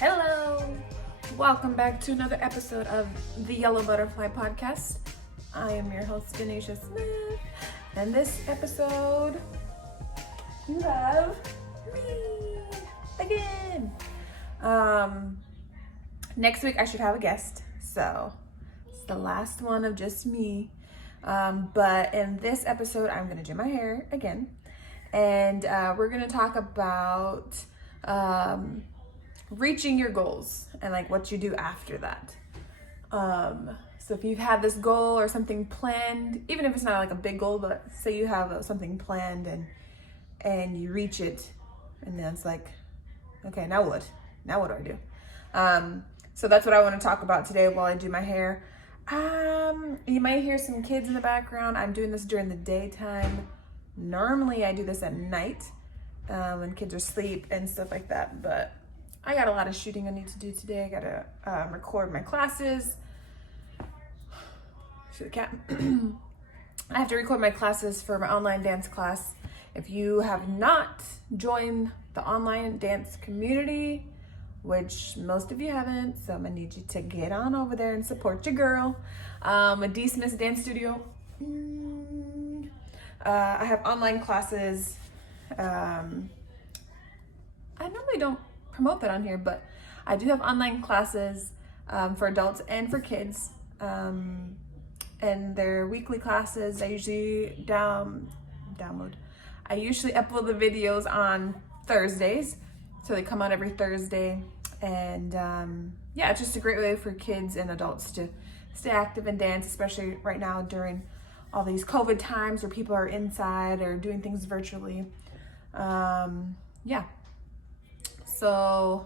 Hello! Welcome back to another episode of the Yellow Butterfly Podcast. I am your host, Denisha Smith, and this episode, you have me again. Next week I should have a guest, so it's the last one of just me. But in this episode, I'm gonna do my hair again, and we're gonna talk about reaching your goals and like what you do after that. So if you've had this goal or something planned, even if it's not like a big goal, but say you have something planned and you reach it, and then it's like, okay, now what? Now what do I do? So that's what I want to talk about today while I do my hair. You might hear some kids in the background. I'm doing this during the daytime. Normally I do this at night when kids are asleep and stuff like that, but I got a lot of shooting I need to do today. I gotta record my classes. See the cat? I have to record my classes for my online dance class. If you have not joined the online dance community, which most of you haven't, so I'm gonna need you to get on over there and support your girl. A D. Smith Dance Studio. I have online classes. I normally don't promote that on here, but I do have online classes for adults and for kids, and they're weekly classes. I usually download. I usually upload the videos on Thursdays, so they come out every Thursday, and yeah, it's just a great way for kids and adults to stay active and dance, especially right now during all these COVID times where people are inside or doing things virtually. Yeah. So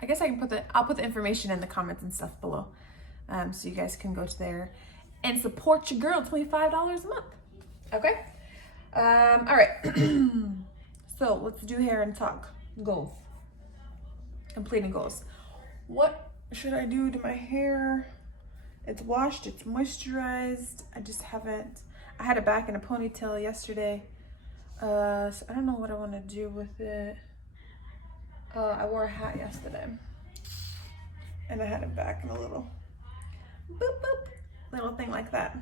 I guess I'll put the information in the comments and stuff below, so you guys can go to there and support your girl. $25 a month. Okay. All right. So let's do hair and talk goals. Completing goals. What should I do to my hair? It's washed, it's moisturized. I had it back in a ponytail yesterday. So I don't know what I want to do with it. I wore a hat yesterday, and I had it back in a little boop boop little thing like that.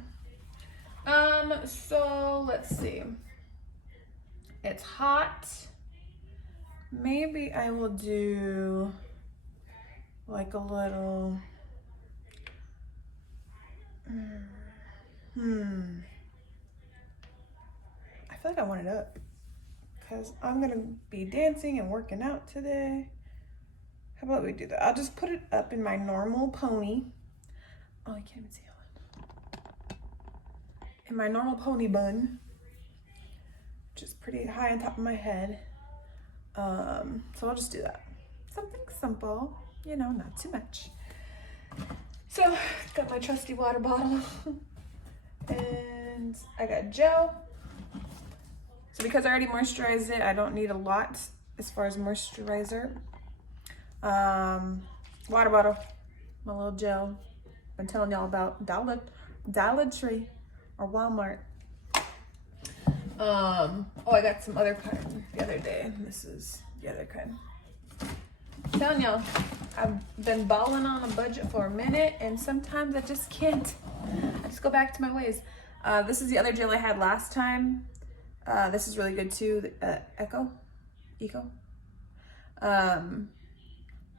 So let's see. It's hot. Maybe I will do like a little. I feel like I want it up, because I'm gonna be dancing and working out today. How about we do that? I'll just put it up in my normal pony. Oh, I can't even see it. In my normal pony bun, which is pretty high on top of my head. So I'll just do that. Something simple, not too much. So, got my trusty water bottle, and I got gel. So because I already moisturized it, I don't need a lot as far as moisturizer. Water bottle, my little gel. I've been telling y'all about Dollar Tree or Walmart. I got some other kind the other day. This is the other kind. I'm telling y'all, I've been balling on a budget for a minute, and sometimes I just can't. I just go back to my ways. This is the other gel I had last time. This is really good too, Eco. But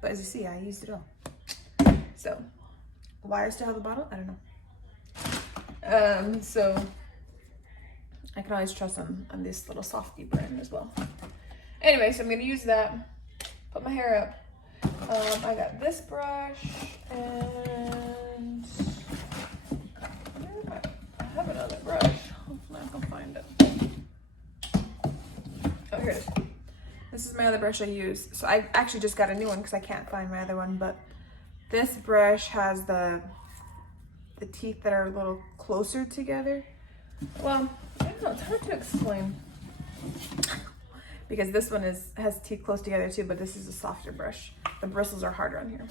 as you see, I used it all. So, why I still have the bottle, I don't know. So, I can always trust on this little Softy brand as well. Anyway, so I'm gonna use that, put my hair up. I got this brush, and I have another brush. Hopefully I can find it. Oh, here it is. This is my other brush I use. So I actually just got a new one because I can't find my other one, but this brush has the teeth that are a little closer together. Well, I don't know, it's hard to explain, because this one has teeth close together too, but this is a softer brush. The bristles are harder on here.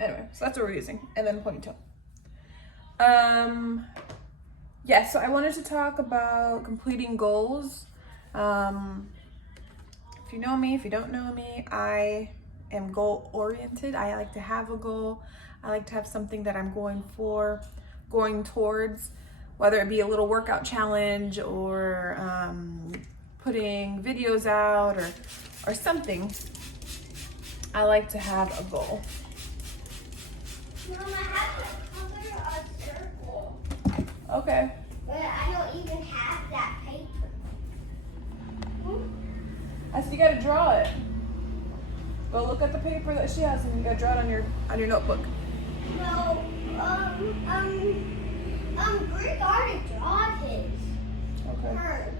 Anyway, so that's what we're using. And then ponytail. Yeah, so I wanted to talk about completing goals. If you know me, if you don't know me, I am goal oriented. I like to have a goal. I like to have something that I'm going towards, whether it be a little workout challenge or putting videos out or something. I like to have a goal. Mom, I have to color a circle. Okay. But I don't even have that paper. I said you gotta draw it. Go look at the paper that she has and you gotta draw it on your notebook. No, Greg already drawn his. Okay. Hers.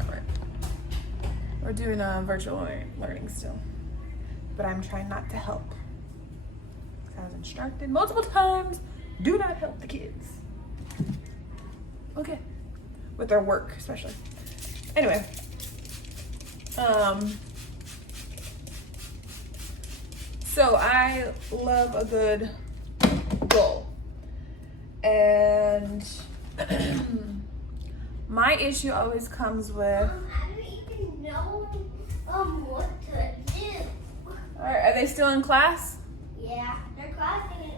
Alright. We're doing virtual learning still. But I'm trying not to help. I was instructed multiple times, do not help the kids. Okay. With their work, especially. Anyway. So I love a good goal. And my issue always comes with, I don't even know what to do. alright, are they still in class? Yeah, they're classing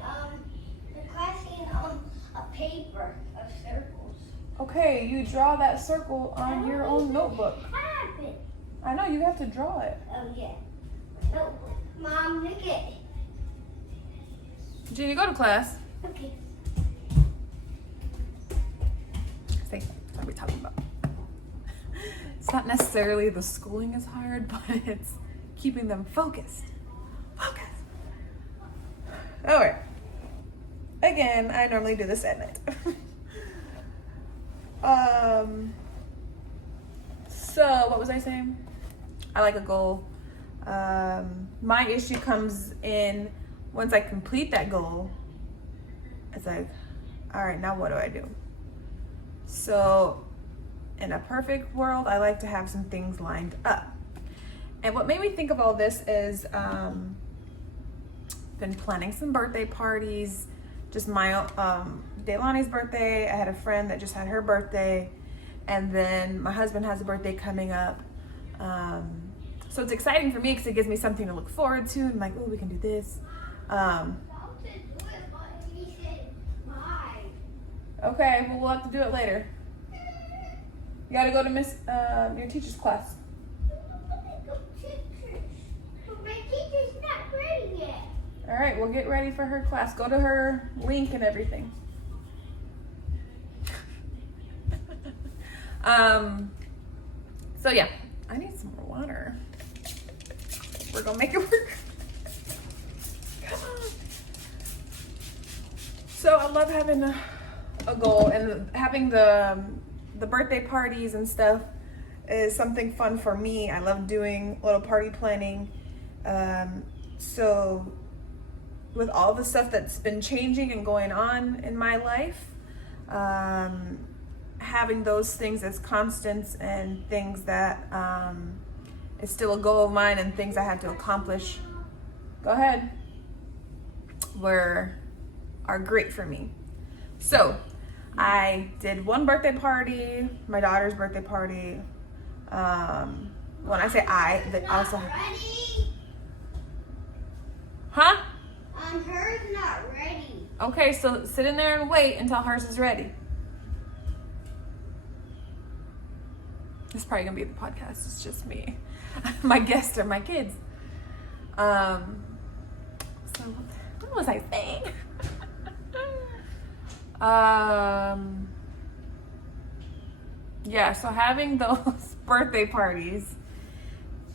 a paper of circles. Okay, you draw that circle on your own notebook. Have it. I know, you have to draw it. Oh yeah. Notebook. Mom, look at it. Jenny, go to class. Okay. See, what are we talking about? It's not necessarily the schooling is hard, but it's keeping them focused. Focus. All right. Again, I normally do this at night. So what was I saying? I like a goal. My issue comes in once I complete that goal. It's like, all right, now what do I do? So in a perfect world, I like to have some things lined up. And what made me think of all this is been planning some birthday parties. Just my Delaney's birthday. I had a friend that just had her birthday, and then my husband has a birthday coming up. So it's exciting for me because it gives me something to look forward to. I'm like, oh, we can do this. Okay, well, we'll have to do it later. You gotta go to your teacher's class. My teacher's not ready yet. All right, we'll get ready for her class. Go to her link and everything. So yeah, I need some more water. We're gonna make it work. Come on. So I love having a goal, and having the birthday parties and stuff is something fun for me. I love doing little party planning. So with all the stuff that's been changing and going on in my life, having those things as constants and things that is still a goal of mine and things I have to accomplish, go ahead, are great for me. So I did one birthday party, my daughter's birthday party. When I say they also ready. Huh? Hers not ready. Okay, so sit in there and wait until hers is ready. This is probably gonna be the podcast. It's just me. My guests are my kids. So what was I saying? Yeah, so having those birthday parties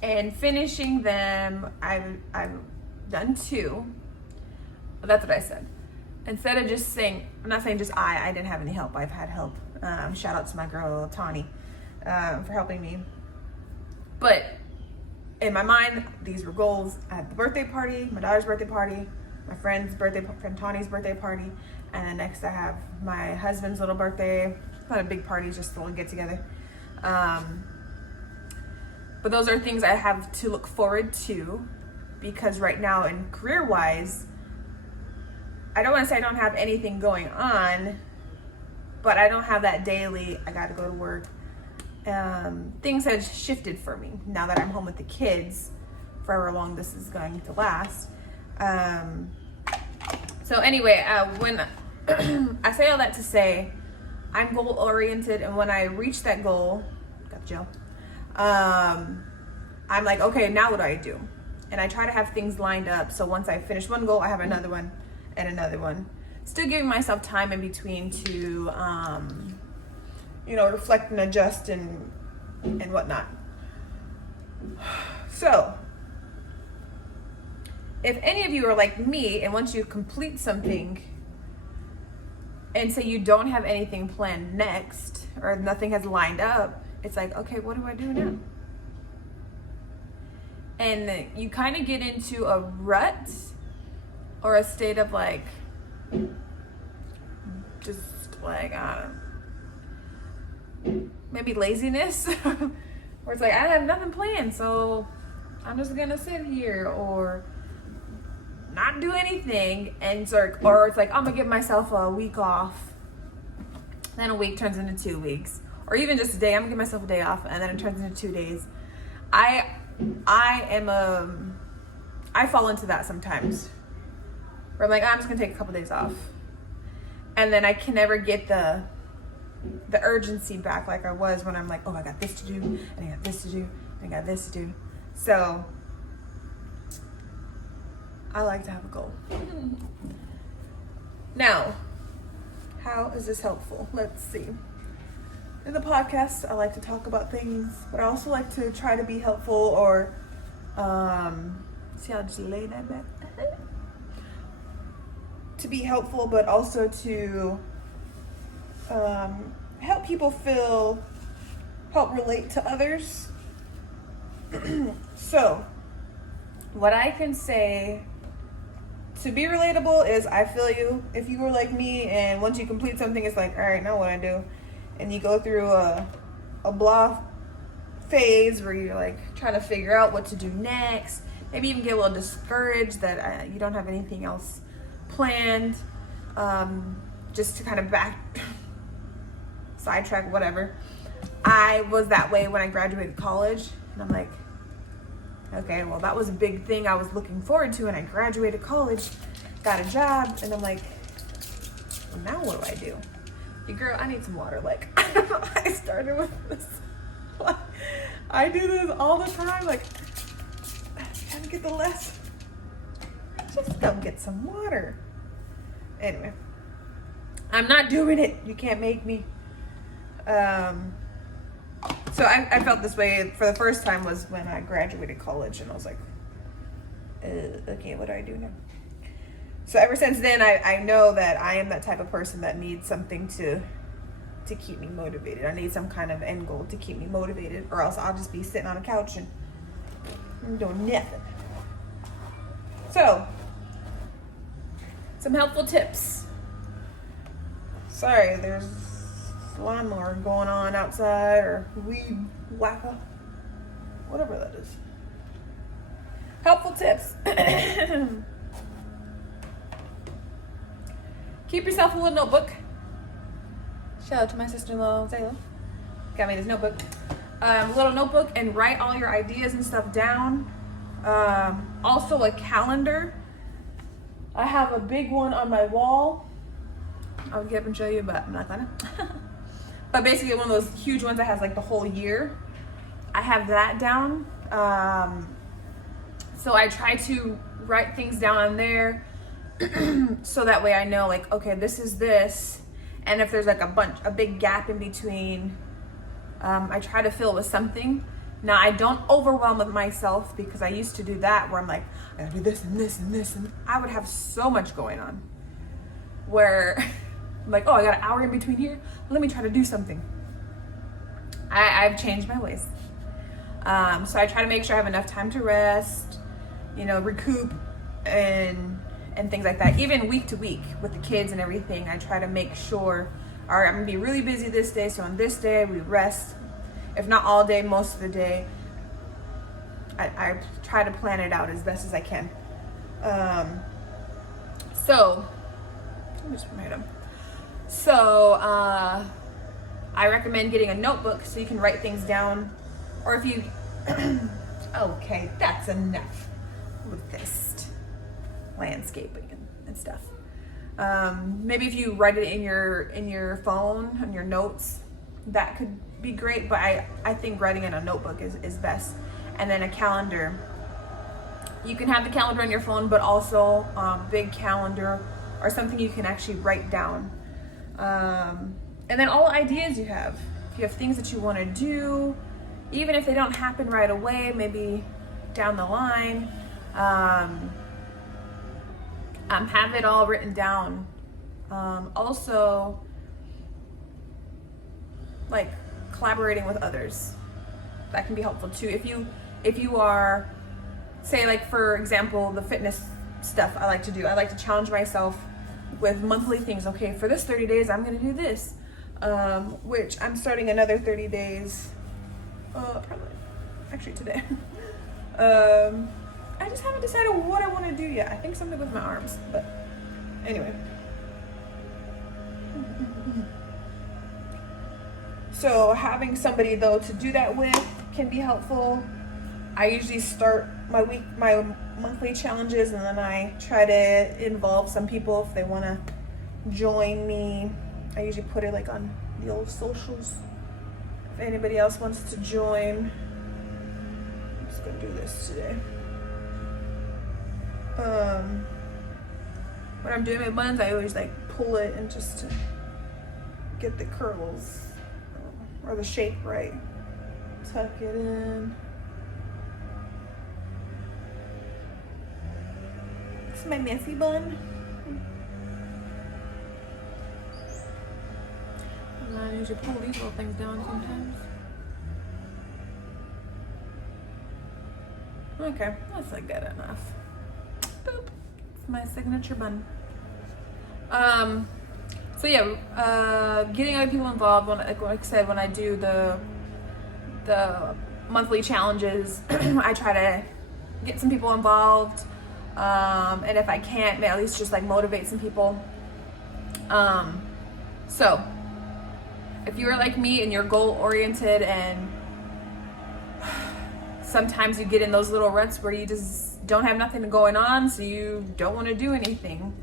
and finishing them, I've done 2. That's what I said. Instead of just saying, I'm not saying just I didn't have any help. I've had help. Shout out to my girl, Tawny, for helping me. But in my mind, these were goals. I had the birthday party, my daughter's birthday party, my friend Tawny's birthday party, and then next I have my husband's little birthday. Not a big party, just a little get together. But those are things I have to look forward to, because right now in career-wise, I don't want to say I don't have anything going on, but I don't have that daily, I got to go to work, things have shifted for me now that I'm home with the kids, for however long this is going to last. So anyway, when I say all that to say, I'm goal oriented, and when I reach that goal, got the gel, I'm like, okay, now what do I do? And I try to have things lined up, so once I finish one goal, I have another one and another one. Still giving myself time in between to, reflect and adjust and whatnot. So, if any of you are like me, and once you complete something, and say you don't have anything planned next, or nothing has lined up, it's like, okay, what do I do now? And you kind of get into a rut, or a state of like, just like, I don't know, maybe laziness, where it's like, I have nothing planned, so I'm just gonna sit here, or not do anything, and or it's like, I'm gonna give myself a week off, then a week turns into 2 weeks, or even just a day. I'm gonna give myself a day off, and then it turns into 2 days. I fall into that sometimes, where I'm like, I'm just gonna take a couple days off, and then I can never get the urgency back like I was when I'm like, oh, I got this to do, and I got this to do, and I got this to do. So I like to have a goal. Now, how is this helpful? Let's see. In the podcast, I like to talk about things, but I also like to try to be helpful, or see how I just lay that back? To be helpful, but also to help people help relate to others. So, what I can say to be relatable is, I feel you. If you were like me, and once you complete something, it's like, all right, now what I do? And you go through a blah phase where you're like trying to figure out what to do next. Maybe even get a little discouraged that you don't have anything else planned, just to kind of sidetrack, whatever. I was that way when I graduated college, and I'm like, okay, well, that was a big thing I was looking forward to, and I graduated college, got a job, and I'm like, well, now what do I do? Hey, girl, I need some water. Like, I started with this. I do this all the time. Like, trying to get the less. Just go get some water. Anyway, I'm not doing it. You can't make me. So I felt this way for the first time was when I graduated college, and I was like, okay, what do I do now? So ever since then, I know that I am that type of person that needs something to keep me motivated. I need some kind of end goal to keep me motivated, or else I'll just be sitting on a couch and doing nothing. So, some helpful tips. Sorry, there's a lawnmower going on outside, or weed whacker, whatever that is. Helpful tips. Keep yourself a little notebook. Shout out to my sister-in-law, Zayla. Got me this notebook. A little notebook, and write all your ideas and stuff down. Also a calendar. I have a big one on my wall. I'll get up and show you, but I'm not gonna. But basically one of those huge ones that has like the whole year. I have that down. So I try to write things down on there. So that way I know, like, okay, this is this, and if there's like a big gap in between, I try to fill with something. Now, I don't overwhelm with myself, because I used to do that where I'm like, I gotta do this and this and this, and I would have so much going on where I'm like, oh, I got an hour in between here, let me try to do something. I've changed my ways. So I try to make sure I have enough time to rest, recoup, and things like that. Even week to week with the kids and everything, I try to make sure, all right, I'm gonna be really busy this day, so on this day we rest. If not all day, most of the day. I try to plan it out as best as I can. So, let me just put my head up. So, I recommend getting a notebook so you can write things down. Or if you, okay, that's enough with this landscaping and stuff. Maybe if you write it in your phone, on your notes, that could be great, but I think writing in a notebook is best. And then a calendar. You can have the calendar on your phone, but also big calendar or something you can actually write down. And then all ideas you have. If you have things that you want to do, even if they don't happen right away, maybe down the line, have it all written down. Also, like collaborating with others, that can be helpful too. If you are, say, like for example, the fitness stuff I like to do, I like to challenge myself with monthly things. Okay, for this 30 days I'm gonna do this, which I'm starting another 30 days probably actually today. I just haven't decided what I want to do yet. I think something with my arms, but anyway. So having somebody though to do that with can be helpful. I usually start my monthly challenges, and then I try to involve some people if they want to join me. I usually put it like on the old socials if anybody else wants to join. I'm just gonna do this today. When I'm doing my buns, I always like pull it and just to get the curls or the shape right. Tuck it in. This is my messy bun. And I usually pull these little things down sometimes. Okay, that's like good enough. Boop. It's my signature bun. So yeah, getting other people involved. Like I said, when I do the monthly challenges, I try to get some people involved. And if I can't, at least just like motivate some people. So if you are like me and you're goal oriented, and sometimes you get in those little ruts where you just don't have nothing going on, so you don't want to do anything.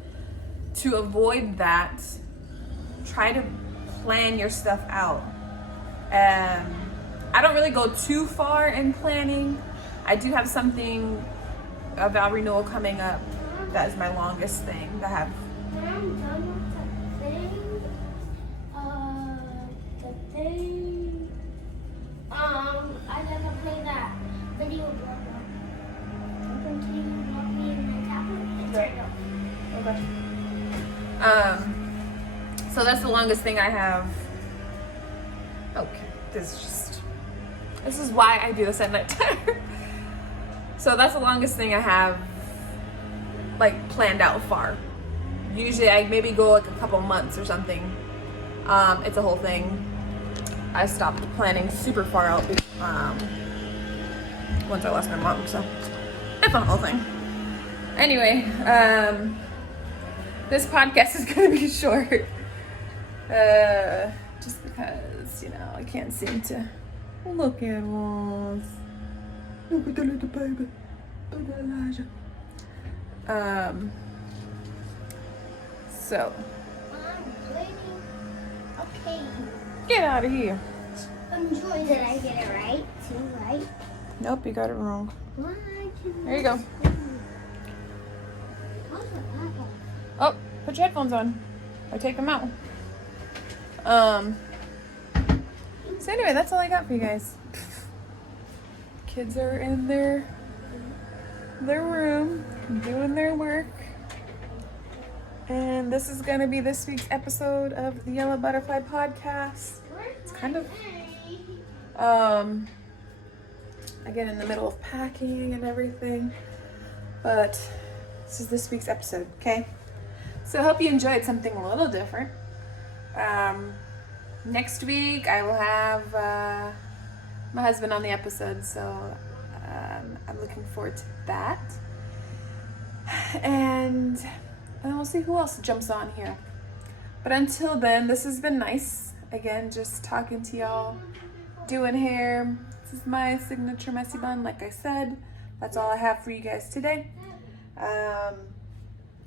To avoid that, try to plan your stuff out. I don't really go too far in planning. I do have something, a vow renewal coming up. That is my longest thing that I have. When I'm done with the thing, I gotta play that video blogger. Can you log me in my tablet? There you go. Okay. So that's the longest thing I have. Okay, this is why I do this at nighttime. So that's the longest thing I have, like, planned out far. Usually I maybe go like a couple months or something. It's a whole thing. I stopped planning super far out once I lost my mom, so that's a whole thing. Anyway, this podcast is gonna be short. Just because, I can't seem to look at us. Look at the little baby. Look at Elijah. So. I'm waiting. Okay. Get out of here. Enjoy. Did I get it right? Too right? Nope, you got it wrong. Why There you go. What's the apple? Oh, put your headphones on. Or take them out. So anyway, that's all I got for you guys. Kids are in their room doing their work. And this is gonna be this week's episode of the Yellow Butterfly Podcast. It's kind of I get in the middle of packing and everything. But this is this week's episode, okay? So I hope you enjoyed something a little different. Next week I will have my husband on the episode, so I'm looking forward to that. And we'll see who else jumps on here. But until then, this has been nice. again, just talking to y'all, doing hair. This is my signature messy bun, like I said. That's all I have for you guys today.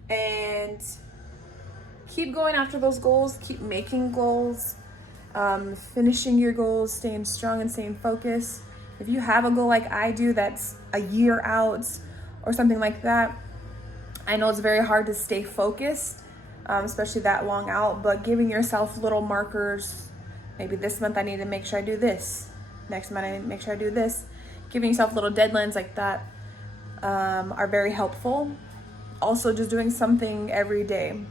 And keep going after those goals, keep making goals, finishing your goals, staying strong and staying focused. If you have a goal like I do that's a year out or something like that, I know it's very hard to stay focused, especially that long out, but giving yourself little markers, maybe this month I need to make sure I do this, next month I need to make sure I do this, giving yourself little deadlines like that are very helpful. Also, just doing something every day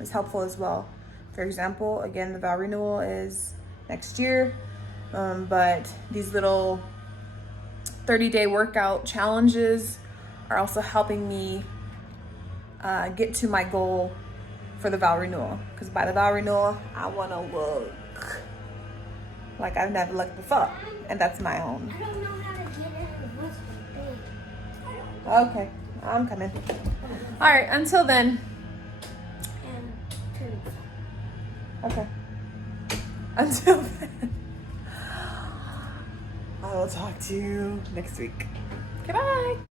is helpful as well. For example, again, the vow renewal is next year, but these little 30-day workout challenges are also helping me get to my goal for the vow renewal. Because by the vow renewal, I want to look like I've never looked before, and that's my own. I don't know how to get in the big. Okay, I'm coming. All right, until then. And two. Okay. Until then, I will talk to you next week. Goodbye.